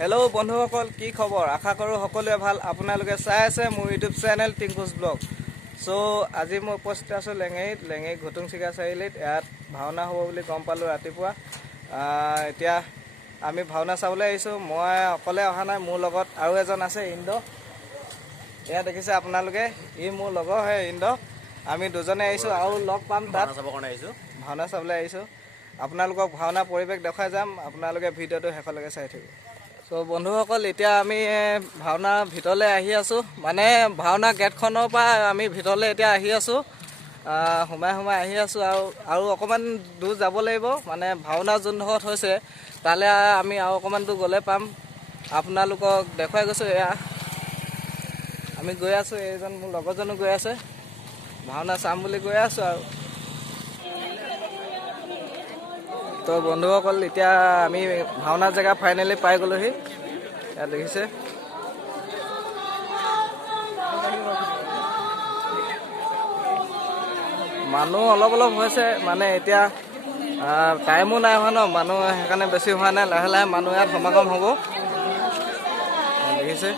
Hello' বন্ধুসকল, কি খবৰ? আশা কৰোঁ সকলোৱে ভাল। আপোনালোকে চাই আছে মোৰ ইউটিউব চেনেল টিংকুছ ব্লগ। চ' আজি মই উপস্থিত আছোঁ লেঙেৰীত ঘুটুং চিগা চাৰিআলিত। ইয়াত ভাওনা হ'ব বুলি গম পালোঁ ৰাতিপুৱা। এতিয়া আমি ভাওনা চাবলৈ আহিছোঁ। মই অকলে অহা নাই, মোৰ লগত আৰু এজন আছে, ইন্দ্ৰ। এয়া দেখিছে আপোনালোকে, ই মোৰ লগৰ হয় ইন্দ্ৰ। আমি দুজনে আহিছোঁ আৰু লগ পাম তাত। ভাওনা চাবলৈ আহিছোঁ। আপোনালোকক ভাওনা পৰিৱেশ দেখাই যাম। আপোনালোকে ভিডিঅ'টো শেষলৈকে চাই থাকিব। চ' বন্ধুসকল, এতিয়া আমি ভাওনা ভিতৰলৈ আহি আছোঁ। মানে ভাওনা গেটখনৰ পৰা আমি ভিতৰলৈ এতিয়া আহি আছোঁ। সোমাই আহি আছোঁ আৰু অকণমান দূৰ যাব লাগিব। মানে ভাওনা যোনডোখৰত হৈছে তালৈ আমি আৰু অকণমান দূৰ গ'লে পাম। আপোনালোকক দেখুৱাই গৈছোঁ। এয়া আমি গৈ আছোঁ, এইজন মোৰ লগৰজনো গৈ আছে। ভাওনা চাম বুলি গৈ আছোঁ আৰু। তো বন্ধুসকল, এতিয়া আমি ভাওনা জেগা ফাইনেলি পাই গ'লোহি। ইয়াত দেখিছে মানুহ অলপ হৈছে। মানে এতিয়া টাইমো নাই হোৱা ন, মানুহ সেইকাৰণে বেছি হোৱা নাই। লাহে লাহে মানুহ ইয়াত সমাগম হ'ব। দেখিছে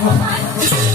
Brahman,